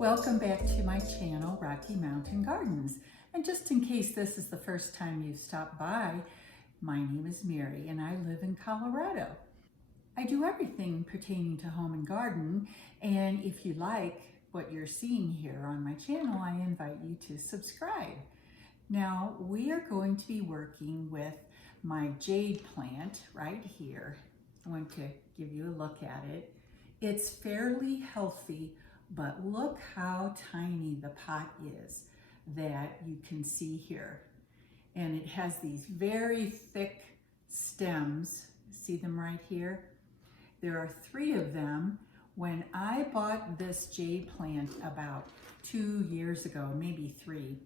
Welcome back to my channel, Rocky Mountain Gardens. And just in case this is the first time you've stopped by, my name is Mary and I live in Colorado. I do everything pertaining to home and garden, and if you like what you're seeing here on my channel, I invite you to subscribe. Now, we are going to be working with my jade plant right here. I want to give you a look at it. It's fairly healthy, but look how tiny the pot is that you can see here. And it has these very thick stems. See them right here? There are 3 of them. When I bought this jade plant about 2 years ago, maybe 3,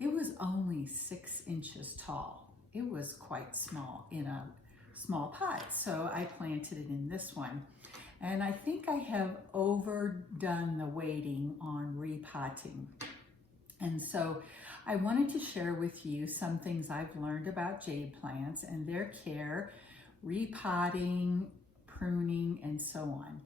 it was only 6 inches tall. It was quite small in a small pot, so I planted it in this one. And I think I have overdone the waiting on repotting. And so I wanted to share with you some things I've learned about jade plants and their care, repotting, pruning, and so on.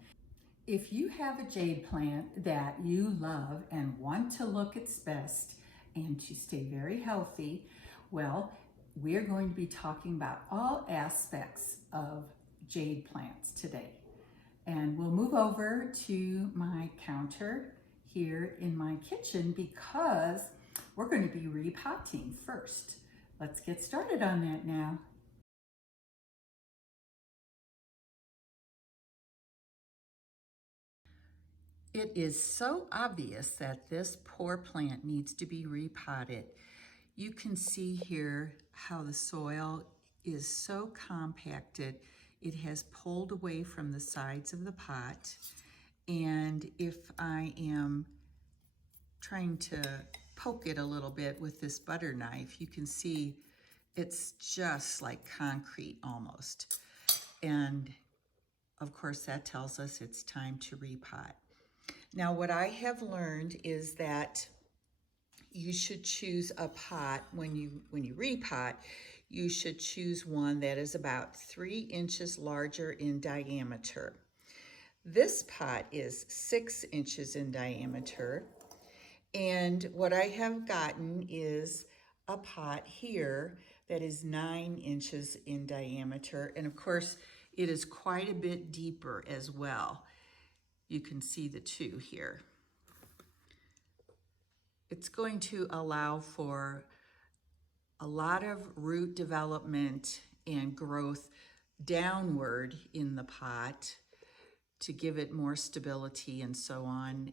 If you have a jade plant that you love and want to look its best and to stay very healthy, well, we're going to be talking about all aspects of jade plants today. And we'll move over to my counter here in my kitchen because we're going to be repotting first. Let's get started on that now. It is so obvious that this poor plant needs to be repotted. You can see here how the soil is so compacted. It has pulled away from the sides of the pot. And if I am trying to poke it a little bit with this butter knife, you can see it's just like concrete almost. And of course that tells us it's time to repot. Now what I have learned is that you should choose a pot when you repot. You should choose one that is about 3 inches larger in diameter. This pot is 6 inches in diameter, and what I have gotten is a pot here that is 9 inches in diameter, and of course it is quite a bit deeper as well. You can see the 2 here. It's going to allow for a lot of root development and growth downward in the pot to give it more stability and so on.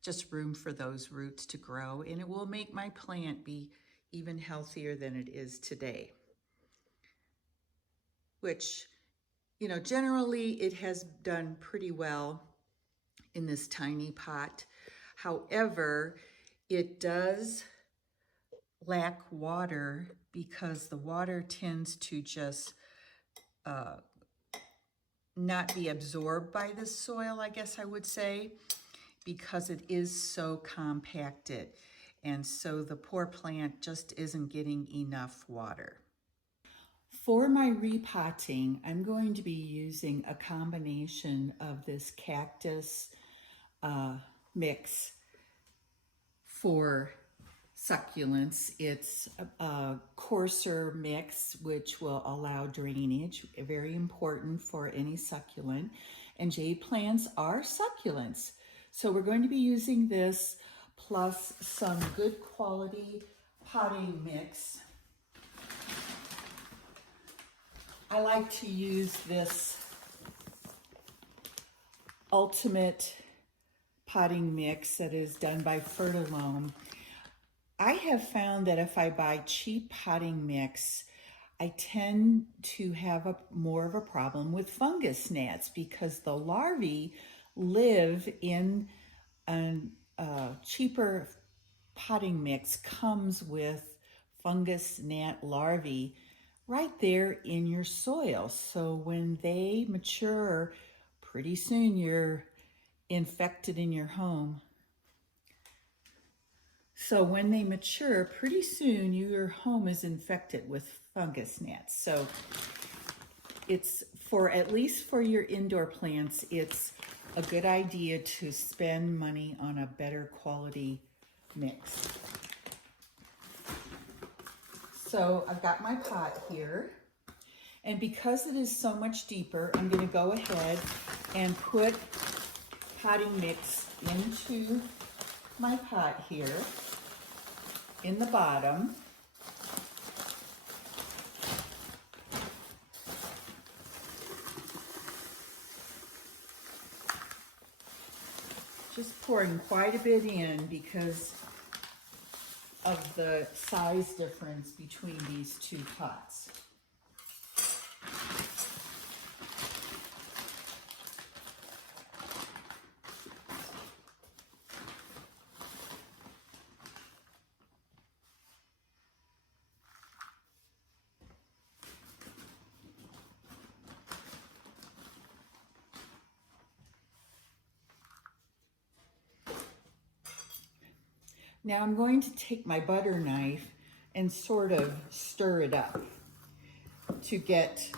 Just room for those roots to grow, and it will make my plant be even healthier than it is today. Which, you know, generally it has done pretty well in this tiny pot. However, it does lack water because the water tends to just not be absorbed by the soil, I guess I would say, because it is so compacted. And so the poor plant just isn't getting enough water. For my repotting, I'm going to be using a combination of this cactus mix for succulents. It's a coarser mix which will allow drainage, very important for any succulent, and jade plants are succulents. So we're going to be using this plus some good quality potting mix. I like to use this ultimate potting mix that is done by Fertilome. I have found that if I buy cheap potting mix, I tend to have more of a problem with fungus gnats because the larvae live in a cheaper potting mix comes with fungus gnat larvae right there in your soil. So when they mature, pretty soon you're infected in your home. So when they mature, pretty soon your home is infected with fungus gnats. So it's for, at least for your indoor plants, it's a good idea to spend money on a better quality mix. So I've got my pot here, and because it is so much deeper, I'm going to go ahead and put potting mix into my pot here in the bottom. Just pouring quite a bit in because of the size difference between these two pots. Now I'm going to take my butter knife and sort of stir it up to get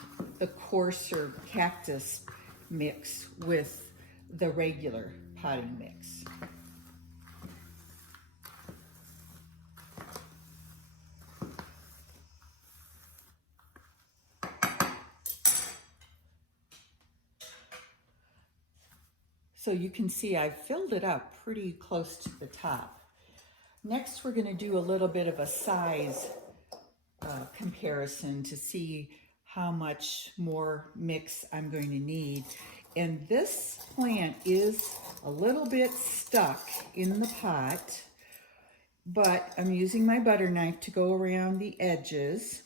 the coarser cactus mix with the regular potting mix. So you can see I've filled it up pretty close to the top. Next, we're going to do a little bit of a size comparison to see how much more mix I'm going to need. And this plant is a little bit stuck in the pot, but I'm using my butter knife to go around the edges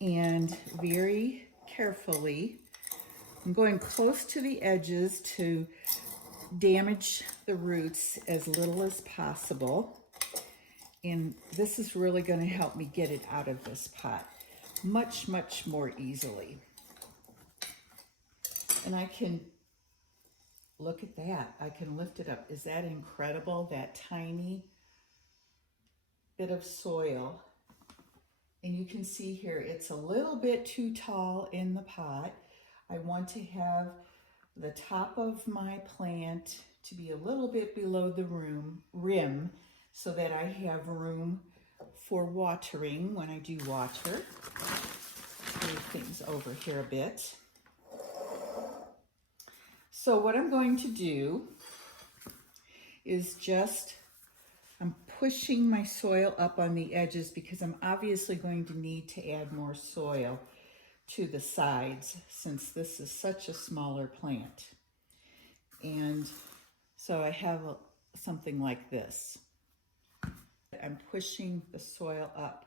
and very carefully. I'm going close to the edges to damage the roots as little as possible. And this is really going to help me get it out of this pot much, much more easily. And I can, look at that, I can lift it up. Is that incredible? That tiny bit of soil. And you can see here, it's a little bit too tall in the pot. I want to have the top of my plant to be a little bit below the rim so that I have room for watering when I do water. Move things over here a bit. So what I'm going to do is I'm pushing my soil up on the edges because I'm obviously going to need to add more soil to the sides since this is such a smaller plant. And so I have something like this. I'm pushing the soil up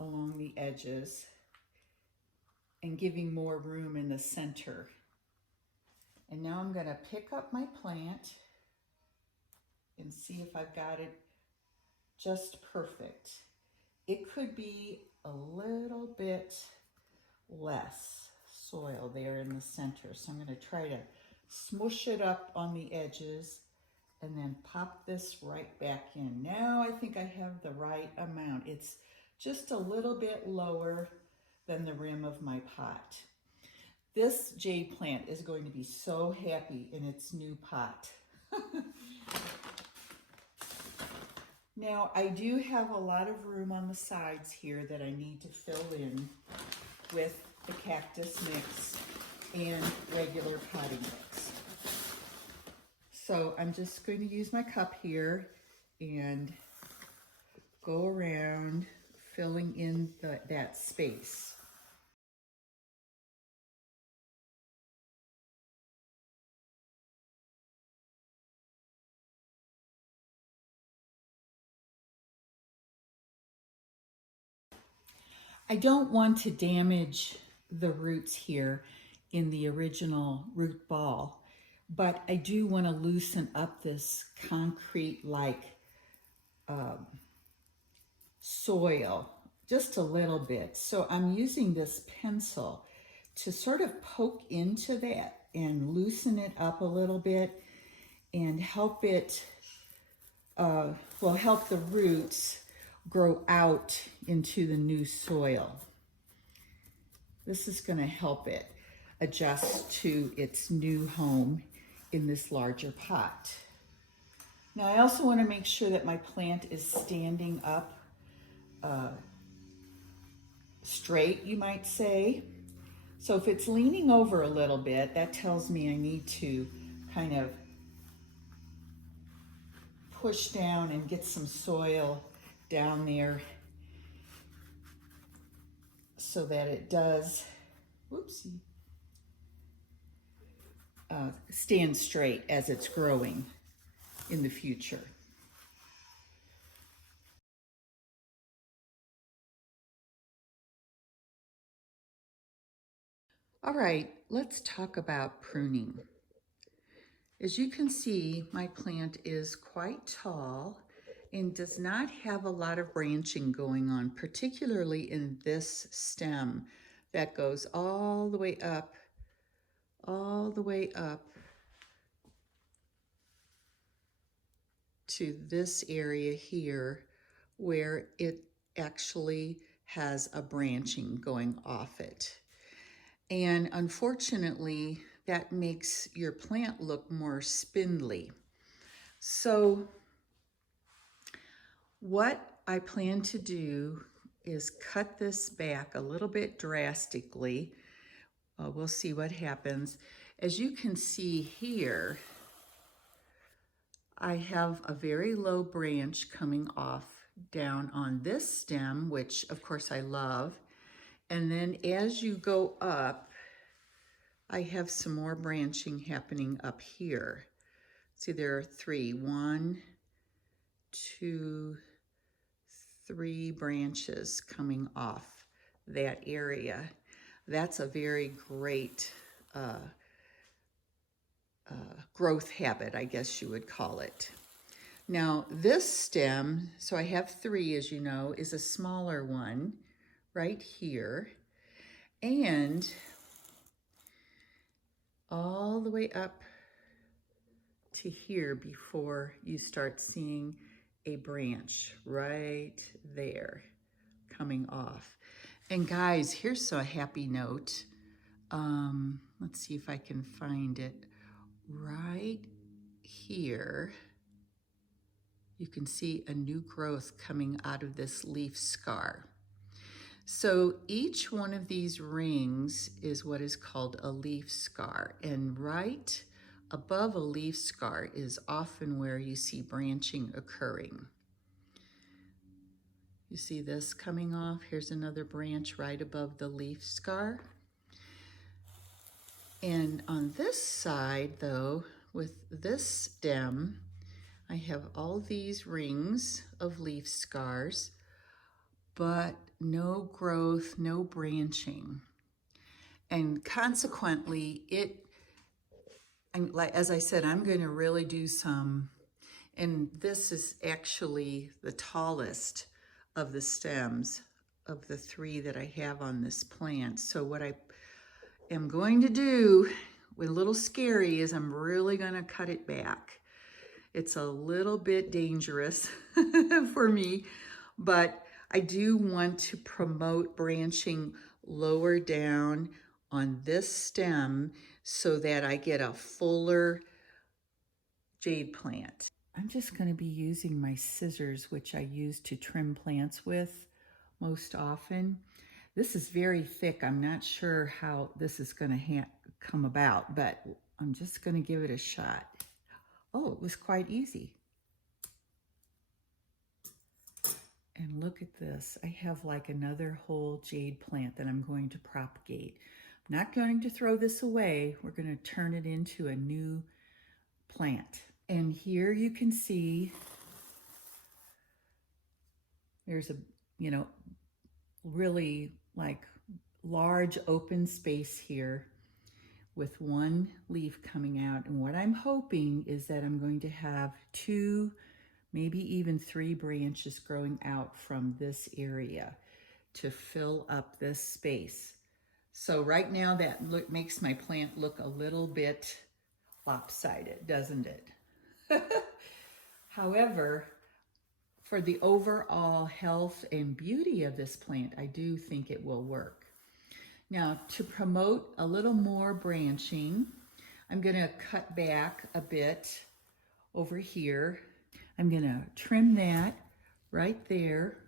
along the edges and giving more room in the center. And now I'm going to pick up my plant and see if I've got it just perfect. It could be a little bit less soil there in the center. So I'm going to try to smush it up on the edges and then pop this right back in. Now I think I have the right amount. It's just a little bit lower than the rim of my pot. This jade plant is going to be so happy in its new pot. Now I do have a lot of room on the sides here that I need to fill in with the cactus mix and regular potting mix. So I'm just going to use my cup here and go around filling in that space. I don't want to damage the roots here in the original root ball, but I do want to loosen up this concrete-like soil just a little bit. So I'm using this pencil to sort of poke into that and loosen it up a little bit and help it, help the roots grow out into the new soil. This is going to help it. adjust to its new home in this larger pot. Now I also want to make sure that my plant is standing up straight, you might say. So if it's leaning over a little bit, that tells me I need to kind of push down and get some soil down there so that it does, whoopsie, stand straight as it's growing in the future. All right, let's talk about pruning. As you can see, my plant is quite tall and does not have a lot of branching going on, particularly in this stem that goes all the way up to this area here where it actually has a branching going off it. And unfortunately, that makes your plant look more spindly. So what I plan to do is cut this back a little bit drastically. We'll see what happens. As you can see here, I have a very low branch coming off down on this stem, which of course I love. And then as you go up, I have some more branching happening up here. See, there are three. 1, 2, 3 branches coming off that area. That's a very great growth habit, I guess you would call it. Now this stem, so I have 3 as you know, is a smaller one right here, and all the way up to here before you start seeing a branch right there coming off. And guys, here's a happy note. Let's see if I can find it. Right here, you can see a new growth coming out of this leaf scar. So each one of these rings is what is called a leaf scar, and right above a leaf scar is often where you see branching occurring. You see this coming off? Here's another branch right above the leaf scar. And on this side though, with this stem, I have all these rings of leaf scars, but no growth, no branching. And consequently, as I said, I'm going to really do some, and this is actually the tallest of the stems of the 3 that I have on this plant. So what I am going to do, a little scary, is I'm really going to cut it back. It's a little bit dangerous for me, but I do want to promote branching lower down on this stem so that I get a fuller jade plant. I'm just going to be using my scissors, which I use to trim plants with most often. This is very thick. I'm not sure how this is going to come about, but I'm just going to give it a shot. Oh, it was quite easy. And look at this. I have like another whole jade plant that I'm going to propagate. I'm not going to throw this away. We're going to turn it into a new plant. And here you can see there's a, really like large open space here with one leaf coming out. And what I'm hoping is that I'm going to have 2, maybe even 3 branches growing out from this area to fill up this space. So right now that makes my plant look a little bit lopsided, doesn't it? However, for the overall health and beauty of this plant, I do think it will work. Now, to promote a little more branching, I'm going to cut back a bit over here. I'm going to trim that right there.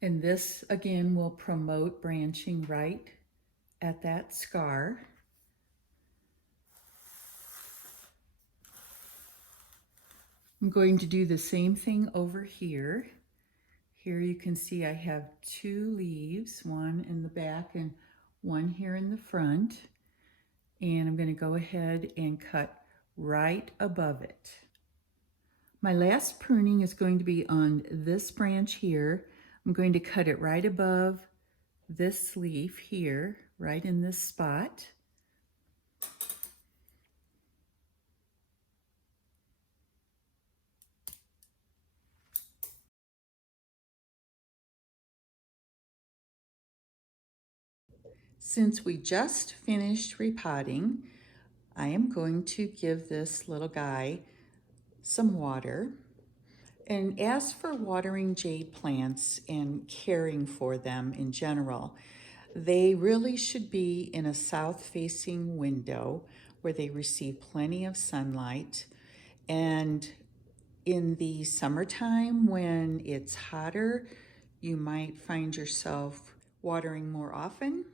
And this, again, will promote branching right at that scar. I'm going to do the same thing over here. Here you can see I have 2 leaves, one in the back and one here in the front. And I'm going to go ahead and cut right above it. My last pruning is going to be on this branch here. I'm going to cut it right above this leaf here, right in this spot. Since we just finished repotting, I am going to give this little guy some water. And as for watering jade plants and caring for them in general, they really should be in a south-facing window where they receive plenty of sunlight. And in the summertime, when it's hotter, you might find yourself watering more often,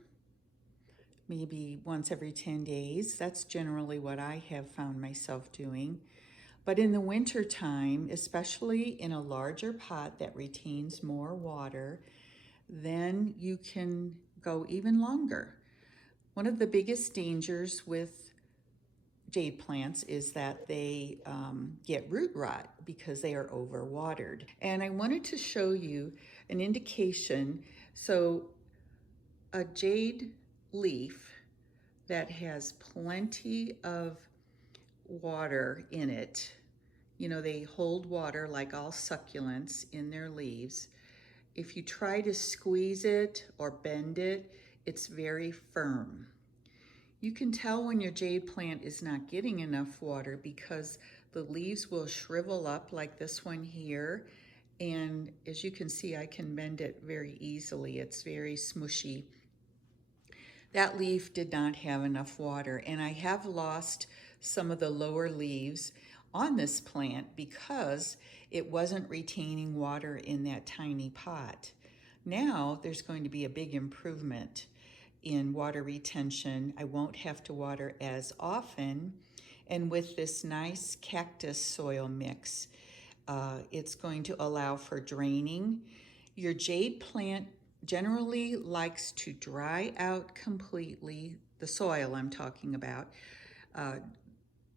maybe once every 10 days. That's generally what I have found myself doing. But in the winter time, especially in a larger pot that retains more water, then you can go even longer. One of the biggest dangers with jade plants is that they get root rot because they are overwatered. And I wanted to show you an indication. So a jade leaf that has plenty of water in it, you know, they hold water like all succulents in their leaves. If you try to squeeze it or bend it, it's very firm. You can tell when your jade plant is not getting enough water because the leaves will shrivel up like this one here. And as you can see, I can bend it very easily. It's very smushy. That leaf did not have enough water, and I have lost some of the lower leaves on this plant because it wasn't retaining water in that tiny pot. Now there's going to be a big improvement in water retention. I won't have to water as often, and with this nice cactus soil mix, it's going to allow for draining. Your jade plant generally likes to dry out completely, the soil I'm talking about,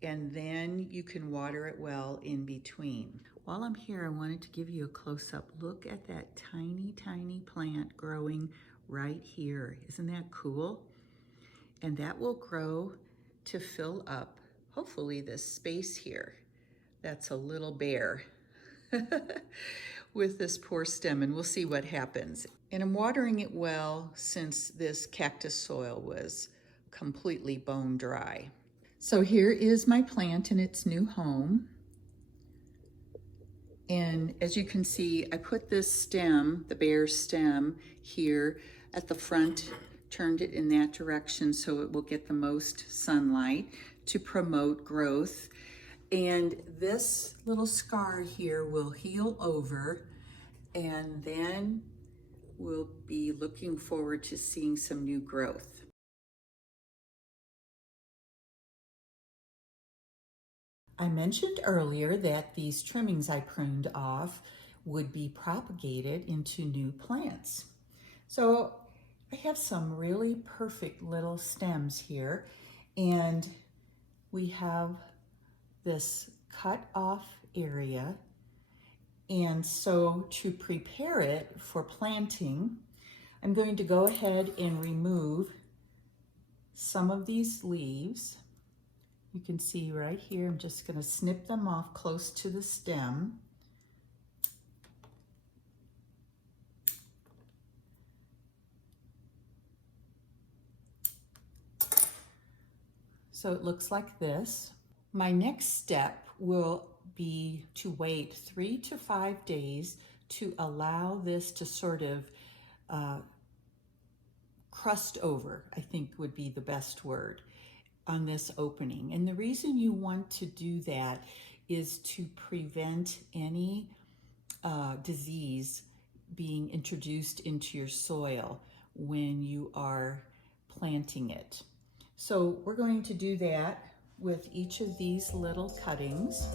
and then you can water it well in between. While I'm here, I wanted to give you a close-up look at that tiny, tiny plant growing right here. Isn't that cool? And that will grow to fill up, hopefully, this space here that's a little bare with this poor stem, and we'll see what happens. And I'm watering it well since this cactus soil was completely bone dry. So here is my plant in its new home. And as you can see, I put this stem, the bare stem, here at the front, turned it in that direction so it will get the most sunlight to promote growth. And this little scar here will heal over, and then we'll be looking forward to seeing some new growth. I mentioned earlier that these trimmings I pruned off would be propagated into new plants. So I have some really perfect little stems here, and we have this cut off area. And so to prepare it for planting, I'm going to go ahead and remove some of these leaves. You can see right here, I'm just going to snip them off close to the stem. So it looks like this. My next step will be to wait 3 to 5 days to allow this to sort of uh, crust over, I think would be the best word, on this opening. And the reason you want to do that is to prevent any disease being introduced into your soil when you are planting it. So we're going to do that with each of these little cuttings.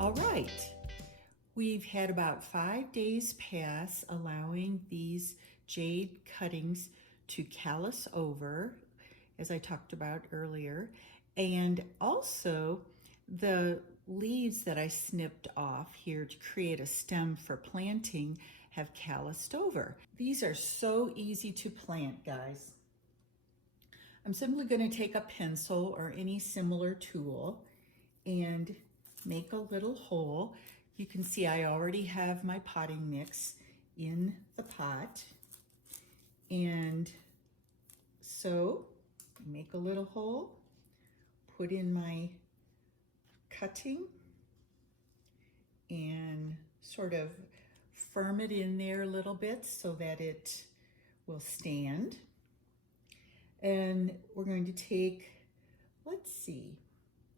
All right, we've had about 5 days pass allowing these jade cuttings to callus over, as I talked about earlier, and also the leaves that I snipped off here to create a stem for planting have calloused over. These are so easy to plant, guys. I'm simply going to take a pencil or any similar tool and make a little hole. You can see I already have my potting mix in the pot. And so make a little hole, put in my cutting, and sort of firm it in there a little bit so that it will stand. And we're going to take, let's see,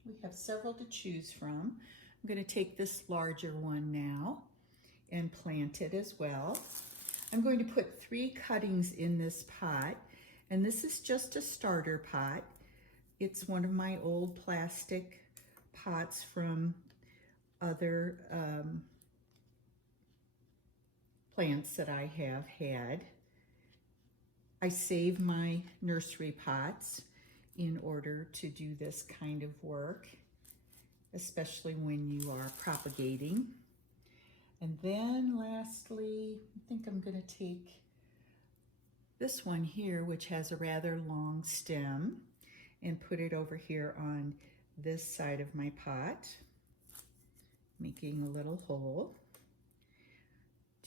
we have several to choose from. I'm going to take this larger one now and plant it as well. I'm going to put 3 cuttings in this pot, and this is just a starter pot. It's one of my old plastic pots from other plants that I have had. I save my nursery pots in order to do this kind of work, especially when you are propagating. And then lastly, I think I'm going to take this one here, which has a rather long stem, and put it over here on this side of my pot, making a little hole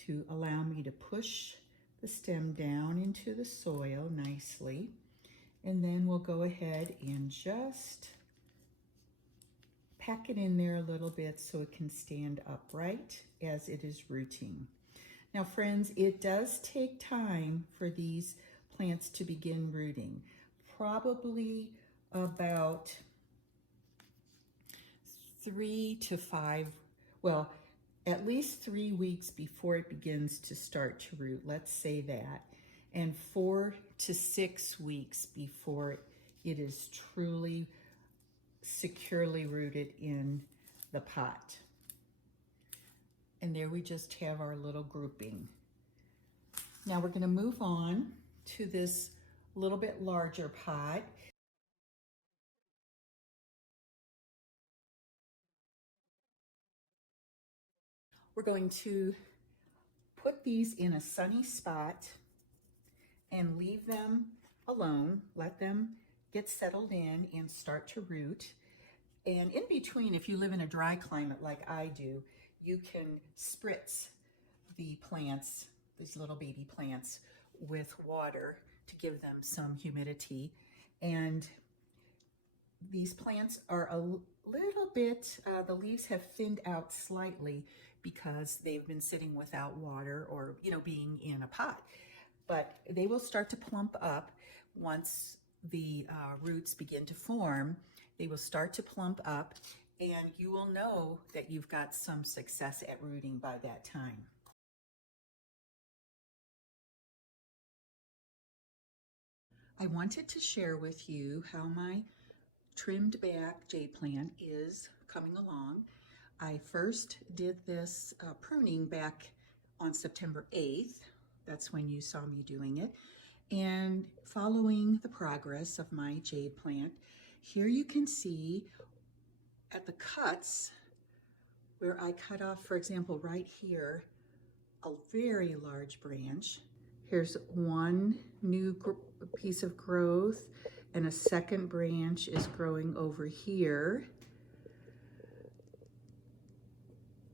to allow me to push the stem down into the soil nicely. And then we'll go ahead and just pack it in there a little bit so it can stand upright as it is rooting. Now friends, it does take time for these plants to begin rooting. Probably about 3 to 5, well, at least 3 weeks before it begins to start to root, let's say that, and 4 to 6 weeks before it is truly securely rooted in the pot. And there we just have our little grouping. Now we're going to move on to this little bit larger pot. We're going to put these in a sunny spot and leave them alone, let them get settled in and start to root. And in between, if you live in a dry climate like I do, you can spritz the plants, these little baby plants, with water to give them some humidity. And these plants are a little bit, the leaves have thinned out slightly because they've been sitting without water or, being in a pot. But they will start to plump up once the roots begin to form. They will start to plump up, and you will know that you've got some success at rooting by that time. I wanted to share with you how my trimmed back jade plant is coming along. I first did this pruning back on September 8th. That's when you saw me doing it. And following the progress of my jade plant, here you can see at the cuts where I cut off, for example, right here, a very large branch. Here's one new piece of growth and a second branch is growing over here.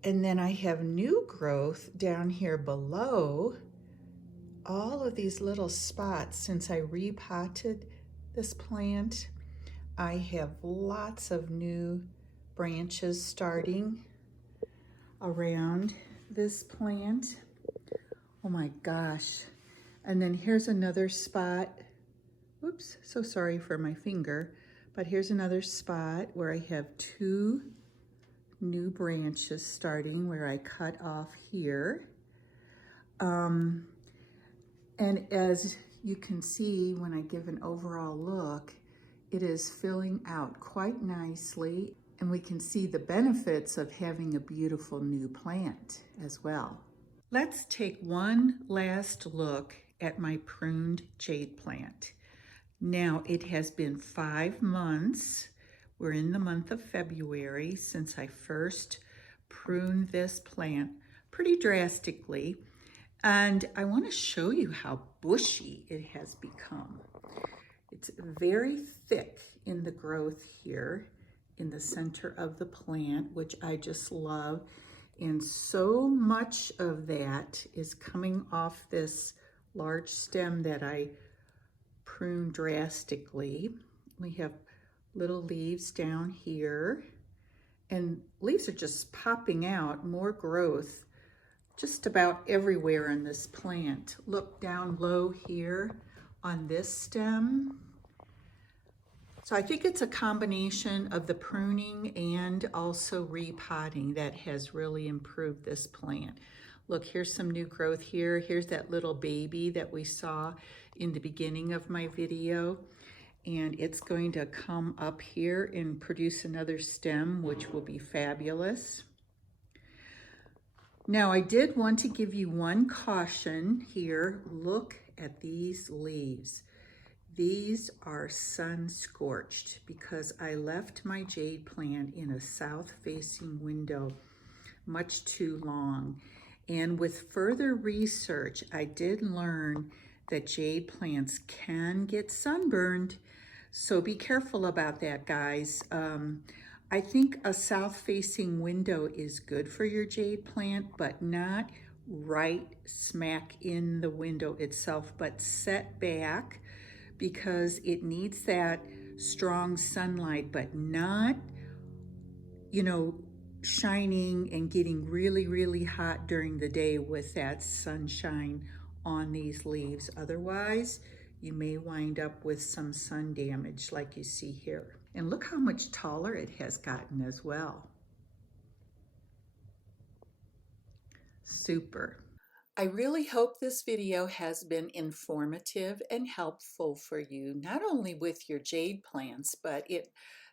And then I have new growth down here below. All of these little spots since I repotted this plant. I have lots of new branches starting around this plant. Oh my gosh. And then here's another spot. Oops, so sorry for my finger. But here's another spot where I have two new branches starting where I cut off here. And as you can see when I give an overall look, it is filling out quite nicely, and we can see the benefits of having a beautiful new plant as well. Let's take one last look at my pruned jade plant. Now it has been 5 months. We're in the month of February since I first pruned this plant pretty drastically. And I want to show you how bushy it has become. It's very thick in the growth here in the center of the plant, which I just love. And so much of that is coming off this large stem that I pruned drastically. We have little leaves down here, and leaves are just popping out, more growth just about everywhere in this plant. Look down low here on this stem. So I think it's a combination of the pruning and also repotting that has really improved this plant. Look, here's some new growth here. Here's that little baby that we saw in the beginning of my video. And it's going to come up here and produce another stem, which will be fabulous. Now, I did want to give you one caution here. Look at these leaves. These are sun scorched because I left my jade plant in a south-facing window much too long. And with further research, I did learn that jade plants can get sunburned. So be careful about that, guys. I think a south-facing window is good for your jade plant, but not right smack in the window itself, but set back, because it needs that strong sunlight, but not, shining and getting really, really hot during the day with that sunshine on these leaves. Otherwise, you may wind up with some sun damage like you see here. And look how much taller it has gotten as well. Super. I really hope this video has been informative and helpful for you, not only with your jade plants, but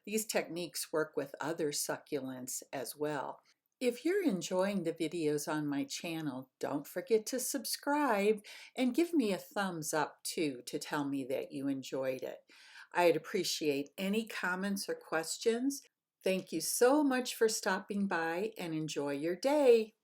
these techniques work with other succulents as well. If you're enjoying the videos on my channel, don't forget to subscribe and give me a thumbs up too to tell me that you enjoyed it. I'd appreciate any comments or questions. Thank you so much for stopping by, and enjoy your day.